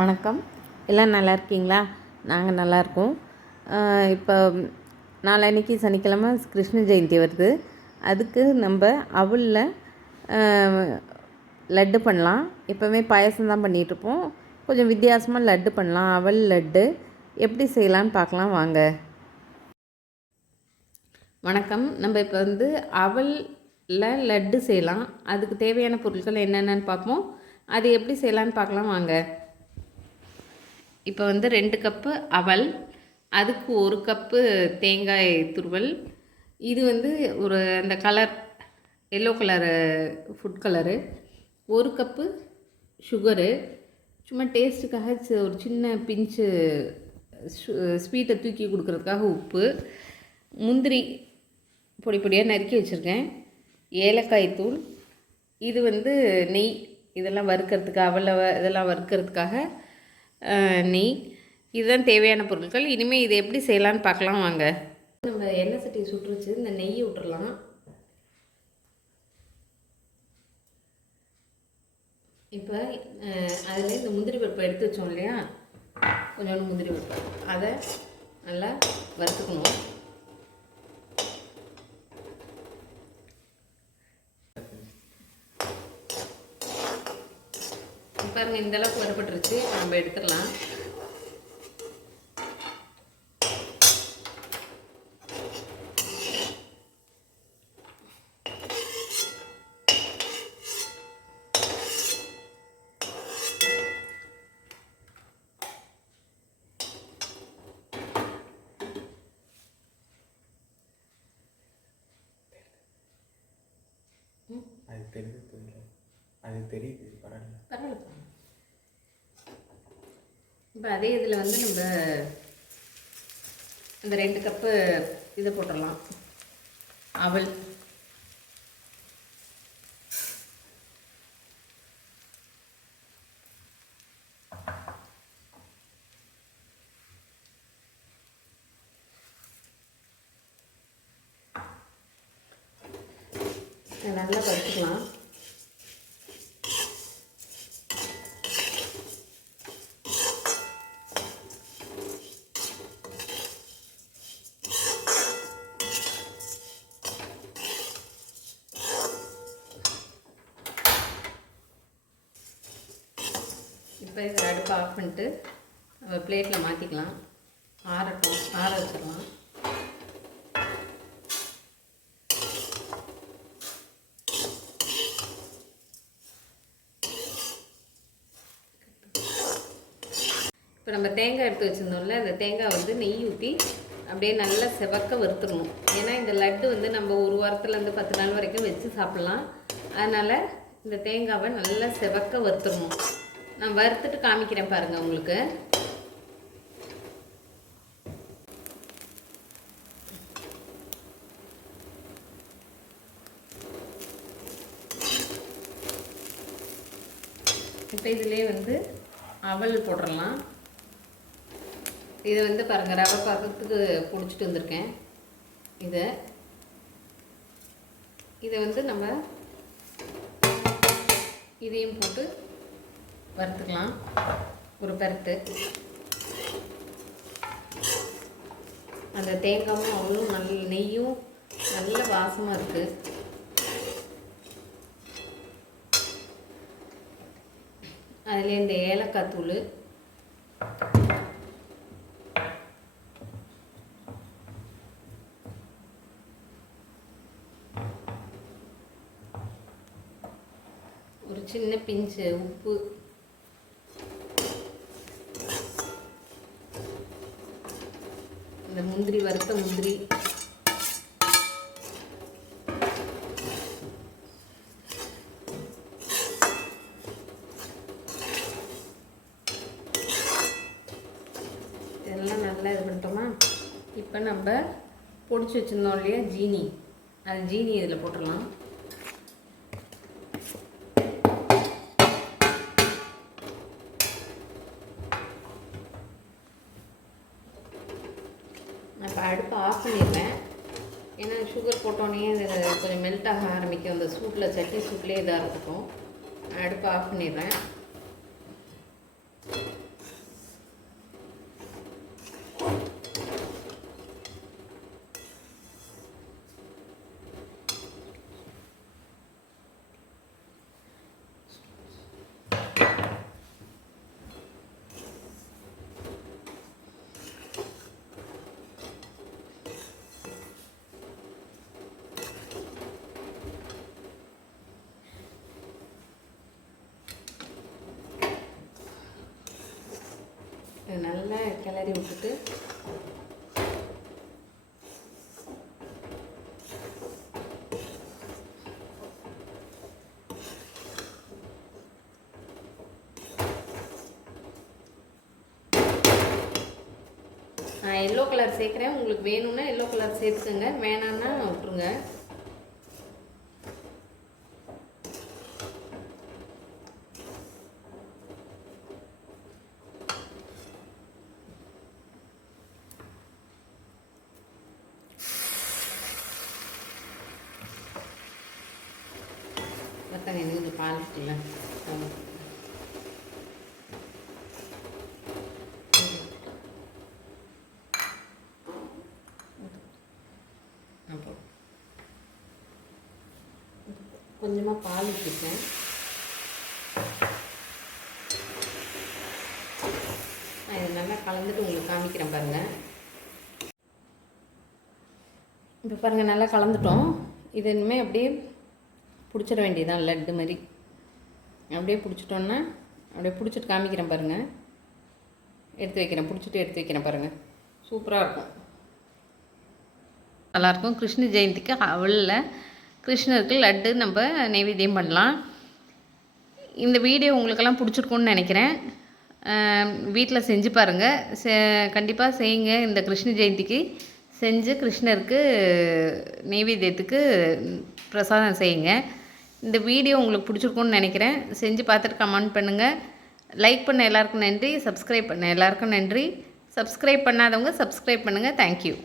வணக்கம். எல்லாம் நல்லா இருக்கீங்களா? நாங்கள் நல்லாயிருக்கோம். இப்போ நாளன்னைக்கு சனிக்கிழமை கிருஷ்ண ஜெயந்தி வருது. அதுக்கு நம்ம அவலில் லட்டு பண்ணலாம். எப்போவுமே பாயசம் தான் பண்ணிகிட்ருப்போம். கொஞ்சம் வித்தியாசமாக லட்டு பண்ணலாம். அவல் லட்டு எப்படி செய்யலான்னு பார்க்கலாம் வாங்க. வணக்கம். நம்ம இப்போ அவலில் லட்டு செய்யலாம். அதுக்கு தேவையான பொருட்கள் என்னென்னு பார்ப்போம். அது எப்படி செய்யலான்னு பார்க்கலாம் வாங்க. இப்போ 2 கப்பு அவல், அதுக்கு 1 கப்பு தேங்காய் துருவல், இது ஒரு அந்த colour yellow colour food colour, 1 cup sugar, சும்மா டேஸ்ட்டுக்காக ஒரு சின்ன பிஞ்சு ஸ்வீட்டை தூக்கி கொடுக்குறதுக்காக உப்பு, முந்திரி பொடி பொடியாக நறுக்கி வச்சுருக்கேன், ஏலக்காய் தூள், இது நெய், இதெல்லாம் வறுக்கிறதுக்கு இதெல்லாம் வறுக்கிறதுக்காக நெய். இதுதான் தேவையான பொருட்கள். இனிமேல் இதை எப்படி செய்யலான்னு பார்க்கலாம் வாங்க. நம்ம எண்ணெய் சட்டியை சுட்டுருச்சு, இந்த நெய்யை விட்டுறலாம். இப்போ அதில் இந்த முந்திரி பருப்பை எடுத்து வச்சோம் இல்லையா, கொஞ்சோண்டு முந்திரி பருப்பு, அதை நல்லா வறுத்துக்கணும். பாருங்கள், இந்தளவுக்கு வறுபட்டுருச்சு. நம்ம எடுத்துடலாம். அது தெரியுது, பரவாயில்ல. இப்போ அதே இதில் நம்ம இந்த 2 கப்பு இதை போட்டுடலாம், அவல். நல்லா வறுத்துக்கலாம். இப்போ இதை அடுப்பு ஆஃப் பண்ணிட்டு நம்ம பிளேட்டில் மாற்றிக்கலாம். ஆறட்டும், ஆற வச்சிடலாம். இப்போ நம்ம தேங்காய் எடுத்து வச்சுருந்தோம்ல, அந்த தேங்காய் நெய் ஊற்றி அப்படியே நல்லா செவக்க வறுத்துக்கணும். ஏன்னா இந்த லட்டு நம்ம ஒரு வாரத்துலேருந்து 10 நாள் வரைக்கும் வச்சு சாப்பிட்லாம். அதனால் இந்த தேங்காவை நல்லா செவக்க வறுத்துக்கணும். நான் வறுத்துட்டு காமிக்கிறேன் பாருங்கள் உங்களுக்கு. இப்போ இதிலே அவல் போட்டுடலாம். இதை பாருங்கள், ரவை பாக்கத்துக்கு பிடிச்சிட்டு வந்திருக்கேன். இதை நம்ம இதையும் போட்டு வறுத்துக்கலாம். ஒரு பருத்து அந்த தேங்காயும் அவளும் நல்ல நெய்யும் நல்ல வாசமாக இருக்குது. அதில் இந்த ஏலக்காய் தூள், ஒரு சின்ன பிஞ்சு உப்பு, இந்த முந்திரி, வறுத்த முந்திரி, இதெல்லாம் நல்லா இது பண்ணிட்டோமா. இப்போ நம்ம பொடிச்சு வச்சுருந்தோம் இல்லையா ஜீனி, அது ஜீனி இதில் போட்டுடலாம். இப்போ அடுப்பை ஆஃப் பண்ணிடுவேன். ஏன்னா சுகர் போட்டோன்னே இது கொஞ்சம் மெல்ட் ஆக ஆரம்பிக்கும். அந்த சூட்டில், சட்டி சூட்லேயே இதாக இருக்கட்டும். அடுப்பை ஆஃப் பண்ணிடுறேன். நல்லா கிளறி விட்டுட்டு நான் எல்லோ கலர் சேர்க்குறேன். உங்களுக்கு வேணும்னா எல்லோ கலர் சேர்த்துக்கோங்க, வேணான்னா விட்டுருங்க. பார்த்தங்க எனக்கு கொஞ்சம் பால் இருக்குல்ல, கொஞ்சமாக பால் ஊற்றிட்டேன். நான் இதை நல்லா கலந்துட்டு உங்களுக்கு காமிக்கிறேன் பாருங்கள். இப்போ பாருங்கள் நல்லா கலந்துட்டோம். இது இனிமேல் அப்படியே பிடிச்சிட வேண்டியதான், லட்டு மாதிரி அப்படியே பிடிச்சிட்டோன்னா அப்படியே பிடிச்சிட்டு காமிக்கிறேன் பாருங்கள். எடுத்து வைக்கிறேன், பிடிச்சிட்டு எடுத்து வைக்கிறேன் பாருங்கள். சூப்பராக இருக்கும், நல்லாயிருக்கும். கிருஷ்ண ஜெயந்திக்கு அவளில் கிருஷ்ணருக்கு லட்டு நம்ம நைவேத்தியம் பண்ணலாம். இந்த வீடியோ உங்களுக்கெல்லாம் பிடிச்சிருக்குன்னு நினைக்கிறேன். வீட்டில் செஞ்சு பாருங்கள், கண்டிப்பாக செய்யுங்க. இந்த கிருஷ்ண ஜெயந்திக்கு செஞ்சு கிருஷ்ணருக்கு நைவேத்தியத்துக்கு பிரசாதம் செய்யுங்க. இந்த வீடியோ உங்களுக்கு பிடிச்சிருக்குன்னு நினைக்கிறேன். செஞ்சு பார்த்துட்டு கமெண்ட் பண்ணுங்கள். லைக் பண்ண எல்லாருக்கும் நன்றி, சப்ஸ்கிரைப் பண்ண எல்லாருக்கும் நன்றி. சப்ஸ்கிரைப் பண்ணாதவங்க சப்ஸ்கிரைப் பண்ணுங்கள். தேங்க்யூ.